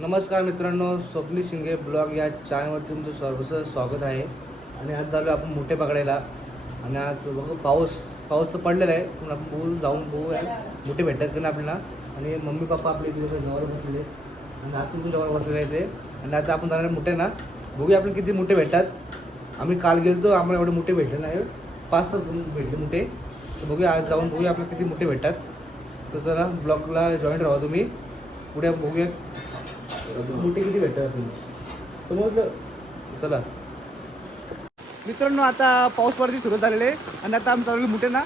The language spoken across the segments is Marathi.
नमस्कार मित्रांनो स्वप्नी शिंगे ब्लॉग या चॅनलवरती तुमचं सर्वचं स्वागत आहे. आणि आज झालो आपण मोठे पकडायला आणि आज बघू पाऊस पाऊस तर पडलेला आहे पण आपण बघू जाऊन बघूया. मोठे भेटतात की नाही आपल्याला. आणि मम्मी पप्पा आपले इथे जवळ बसलेले. आणि आज पण जवळ बसलेले आहे ते. आणि आता आपण जाणार मोठे ना बघूया आपण किती मोठे भेटतात. आम्ही काल गेलतो आम्हाला एवढे मोठे भेटले नाही. पाच तर भेटले मोठे. तर बघूया आज जाऊन बघूया आपल्याला किती मोठे भेटतात. तर चला ब्लॉगला जॉईन राहा तुम्ही. पुढे बघूया. मोठे किती भेटतात तुम्ही समजलं? चला. मित्रांनो आता पाऊस पडायची सुरुवात झालेली आहे. आणि आता आम्ही चालू मोठे ना.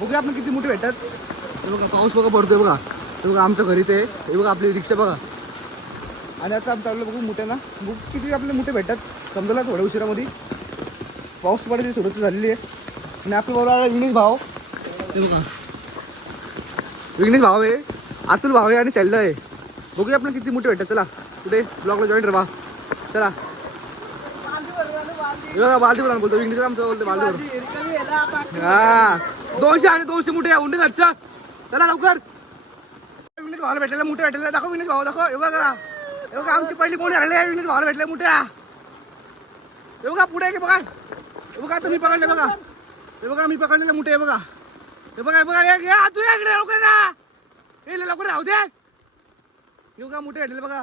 बघूया आपण किती मोठे भेटतात. हे बघा पाऊस बघा पडतोय बघा. हे बघा आमचं घरी ते हे बघा आपली रिक्षा बघा. आणि आता आम्ही चाललो बघू मोठे ना. बघ किती आपले मोठे भेटतात. समजला थोड्या उशिरामध्ये. पाऊस पडायची सुरुवात झालेली आहे. आणि आपल्या बरोबर आला विघ्नेश भाव. हे बघा. विघ्नेश भाव आहे. अतुल भाव आहे आणि शैल्य आहे. बघूया आपण किती मोठे भेटतात. चला. कुठे? ब्लॉगला जॉईन राहा चला. हे बालदीवर बोलतो इंग्लिश आमचं बोलतो बालदीवर हा. दोनशे आणि दोनशे मोठे उंडे घरचं चला. लवकर. विघ्नेश भावाला भेटलेला मोठे भेटलेला दाखव विघ्नेश भाव दाखव. एवढा का एवढा आमची पहिली कोणी आलेली आहे. विघ्नेश भावाला भेटले मोठ्या. एवढा पुढे आहे की बघा. बघा तुम्ही पकडले बघा. हे बघा मी पकडलेले मोठे आहे बघा. हे बघा बघा हे तू इकडे लवकर ना हे लवकर राहू दे. एवढा मोठे भेटले बघा.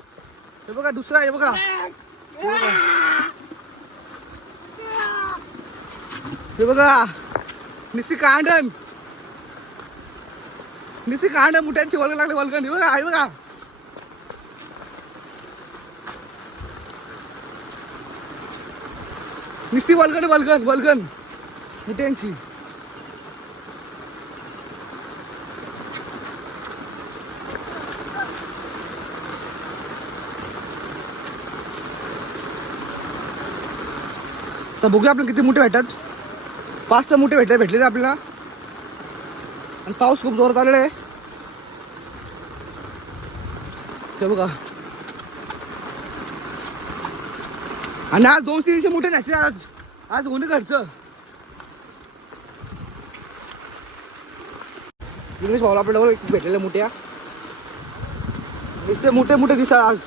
हे बघा दुसरा आहे बघा. हे बघा. निसी कांडन. निस्ती कांडण निस्ती कांडण मुठ्यांची वलग लागले वलगण हे बघा हे बघा. निसी वलगण वलगण वलगण मुठ्यांची. तर बघूया आपण किती मोठे भेटतात. पाच सहा मोठे भेटले भेटले आपल्याला. आणि पाऊस खूप जोरात आलेला आहे. ते बघा. आणि आज दोन तीनशे मोठे न्यायचे आज. आज होणे घरचं. इंग्लिश भाऊला आपल्याला भेटलेल्या मोठ्या. नुसते मोठे मोठे दिसतात आज.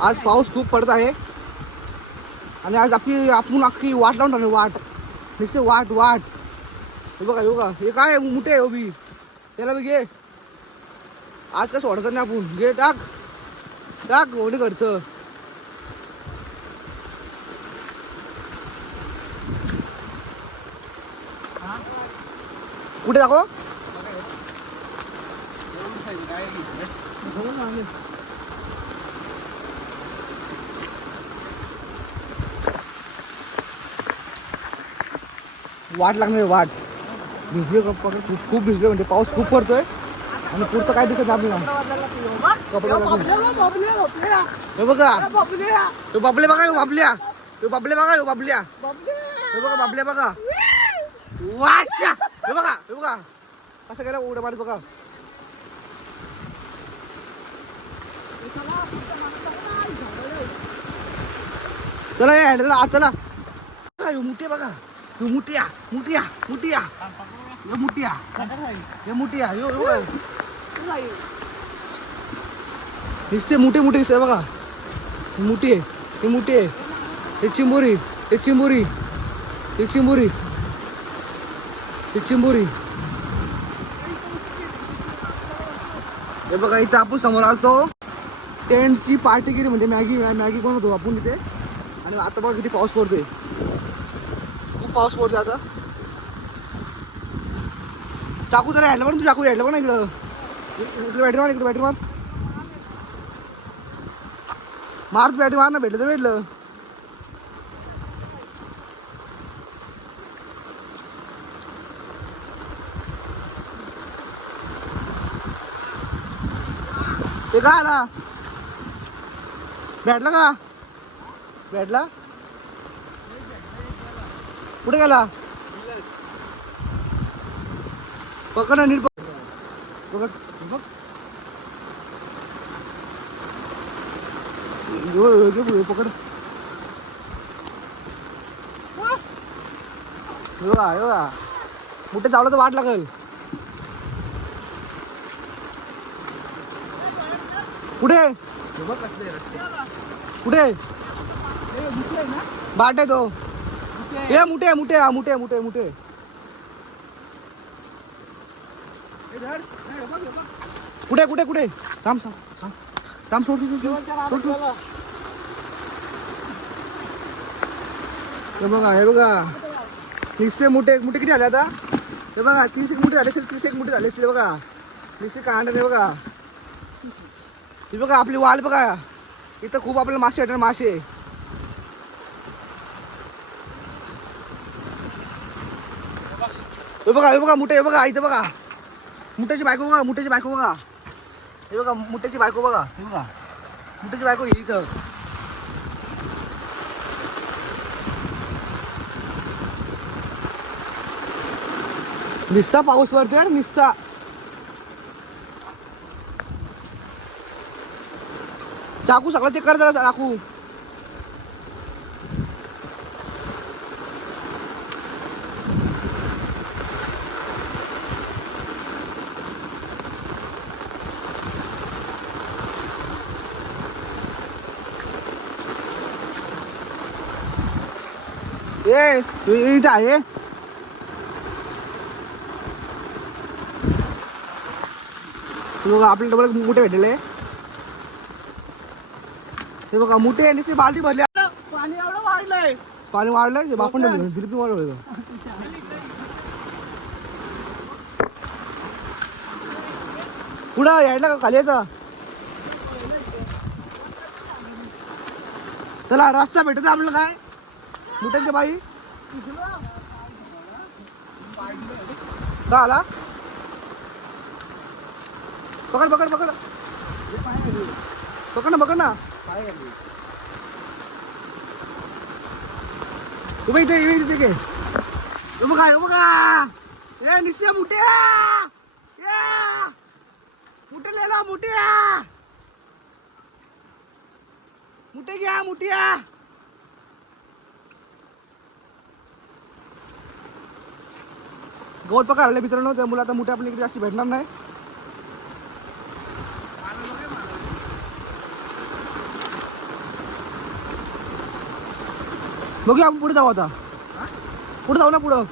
आज पाऊस खूप पडत आहे. आणि आज आपली आपण अख्खी वाट लावून टाकली वाट. नुसते वाट वाट. हे बघा हे बघा. हे काय मोठे आहे हो बी त्याला बी घे. आज काय सोडायचं नाही आपण. घे टाक. टाक कोणी घरचं. कुठे दाखव? वाट लागणार वाट. भिजली खूप खूप भिजले म्हणजे पाऊस खूप पडतोय. आणि पुढचं काय दिसत नाही आपल्याला. कपडे बघा. हे बाबले बघा बाबल्या. हे बाबले बघा हे बाबल्या. हे बघा बाबल्या बघा. वाशा. हे बघा हे बघा. कसं केलं उड्या मारत बघा. चला या हँडलला आत चला. येऊ ह्यो बघा. यो मुठिया मुठिया मुठिया। यो मुठिया। यो मुठिया यो नुसते मोठे मोठे दिसते बघा मोठी आहे हे मोठी आहे हे चिंबोरी हे चिंबोरी हे चिंबोरी हे चिंबोरी। हे बघा इथं आपण समोर आलतो. टेंटची पार्टी केली म्हणजे मॅगी मॅगी कोण होतो? आपण इथे. आणि आता बघा किती पाऊस पडतोय. पाऊस पडतो आता. चाकू जरा यायला पण तू चाकू यायला पण इकडं. इकडे बॅटरी मार इकडे बॅटरी मार मार तू बॅटरी मार ना भेटलं तर भेटलं. ते काय आला? भेटला का? भेटला? कुठे गेला? पकड नीट पकड. पकड. बघ पकड. योगा योगा कुठे चावलं तर वाट लागेल. कुठे? कुठे? बाट आहे तो. ए मुठे मुठे हा मुठे मुठे मुठे. कुठे कुठे कुठे? थांब थांब थांब. सोड सोड सोड हे बघा हे बघा. तीसशे मुठे मुठे किती आले आता? हे बघा तीस एक मुठे झाले असेल तीस एक मुठे झाले असतील बघा. एक कांड बघा. हे बघा आपली वाल बघा. इथं खूप आपल्याला मासे भेटणार मासे. हे बघा हे बघा मुठे हे बघा इथे बघा. मुठ्याची बायको बघा मुठ्याची बायको बघा. हे बघा मुठ्याची बायको बघा हे बघा. मुठ्याची बायको ही इथं. निस्ता पाऊस पडतोय यार, निस्ता. चाकू सगळं चेक कर जरा चाकू. ए इथं आहे? बघा आपल्या डबल मुठे भेटलेले हे बघा मुठे आणि बालदी भरली. पाणी एवढं वाढलंय. पाणी वाढलंय बापून दिलीप वाढलं पुढं यायला का खाली यायचं? चला रस्ता भेटत आपल्याला काय? मुठ्यांच्या बाई. आला. पकड पकड पकड. पकड ना पकड ना. उभे इथे इथे इथे घे हे बघा हे बघा ए निस्या मुठ्या. या मुठे लिहिला मुठ्या. मुठे घ्या मुठ्या. गवत पकडले मित्रांनो त्यामुळे आता मुठे आपल्या इकडे जास्त भेटणार नाही. बघूया आपण पुढे जाऊ आता. पुढे जाऊ ना पुढं.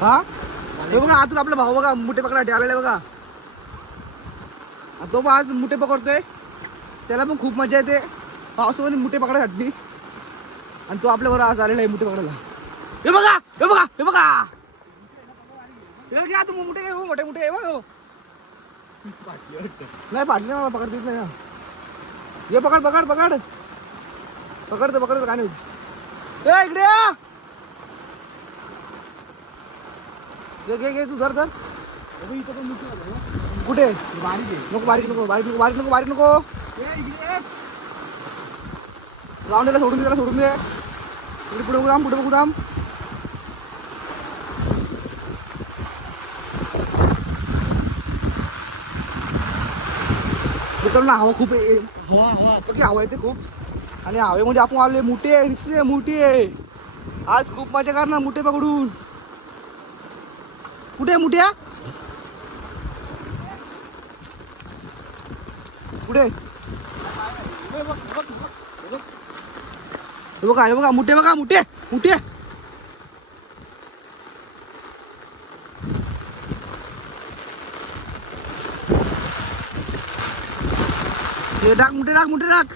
हा? हे बघा आतून आपला भाऊ बघा मुठे पकडायला आलेला बघा. तो पण आज मुठे पकडतोय. त्याला पण खूप मजा येते. पावसामध्ये मुठे पकडायसाठी आणि तो आपल्या बरोबर आज आलेला आहे मुठे पकडायला हे बघा हे बघा हे बघा. घ्या तू मोठे घे, हो, मोठे मोठे बघ. नाही पाटले ना पकड देत नाही ये पकड पकड. पकड पकडते पकडते काय नाही ए इकडे या. घे घे तू धर धर. कुठे? बारीक नको बारीक नको बारीक नको बारीक नको बारीक नको. लावून त्याला सोडून दे त्याला सोडून दे. पुढे पुढे उदाम पुढे बघू दाम मित्रांनो हवा खूप आहे. हवा हवा. हवा येते खूप. आणि हवेमध्ये आपण आले मोठे आहे दिसते मोठी. आहे आज खूप मजा करणार मोठे पकडून. कुठे आहे मोठ्या? कुठे? हे बघा हे बघा मोठे बघा मुठे मुठे. हे टाक मुठे टाक मुठे टाक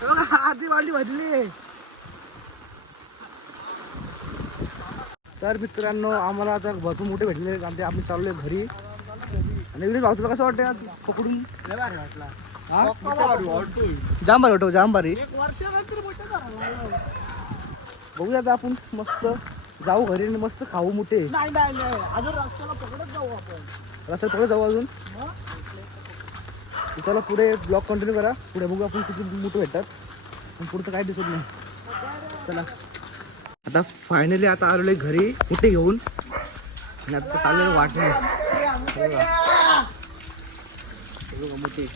हे बघा आधी बालदी भरली. तर मित्रांनो आम्हाला आता भरपूर मोठे भेटले. आमचे आम्ही चाललोय घरी. आणि इकडे भाऊ तुला कसं वाटतं आज? पकडून. वाटला. जाम भारी वाटतो जाम भारी एक वर्षानंतर मोठं झालं. बघूया आता आपण मस्त जाऊ घरी आणि मस्त खाऊ मोठे. रस्त्याला पकडत जाऊ अजून? चला पुढे ब्लॉग कंटिन्यू करा. पुढे बघू आपण किती मोठं भेटतात. पण पुढचं काय दिसत नाही. चला. आता फायनली आता आलेलो आहे घरी. कुठे घेऊन. आणि आता चाललेलं वाटणे. मोठे.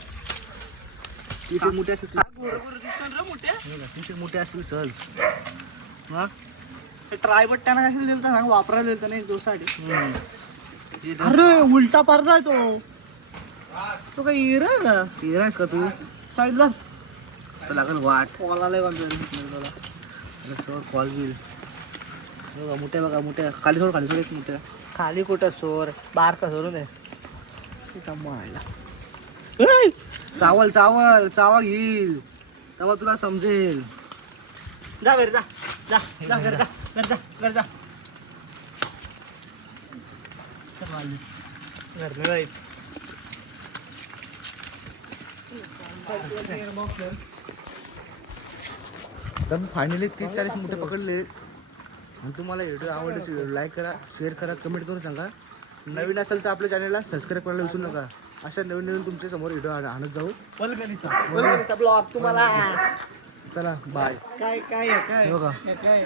किती मोठे असतील किती मोठे. असतील सहज. हा? ट्रायबट त्यांना कशाला दिलं सांग वापरायला दिलं नाही जोसाठी अरे उलटा पारलाय तो. तो हिरा आहे का? आहेस का तू? साईडला. लागेल वाट. पोलाला सर कॉल बिल बघा मोठ्या बघा मोठ्या खाली सोड खाली सोड एक मोठ्या खाली कुठं सोर बारका सोडून आहे चावल चावल चावा घेईल. तेव्हा तुला समजेल. जा घरी जा. जा जा घरी जा. घरी जा घरी जा. फायनली तीस चाळीस मोठे पकडले. आणि तुम्हाला व्हिडिओ आवडले लाईक करा शेअर करा कमेंट करून सांगा. नवीन असेल तर आपल्या चॅनलला सबस्क्राईब करायला विसरू नका. अशा नवीन नवीन तुमच्यासमोर व्हिडिओ आणत जाऊ. वलगणीचा ब्लॉग तुम्हाला. चला बाय काय काय आहे, काय बघा. हे काय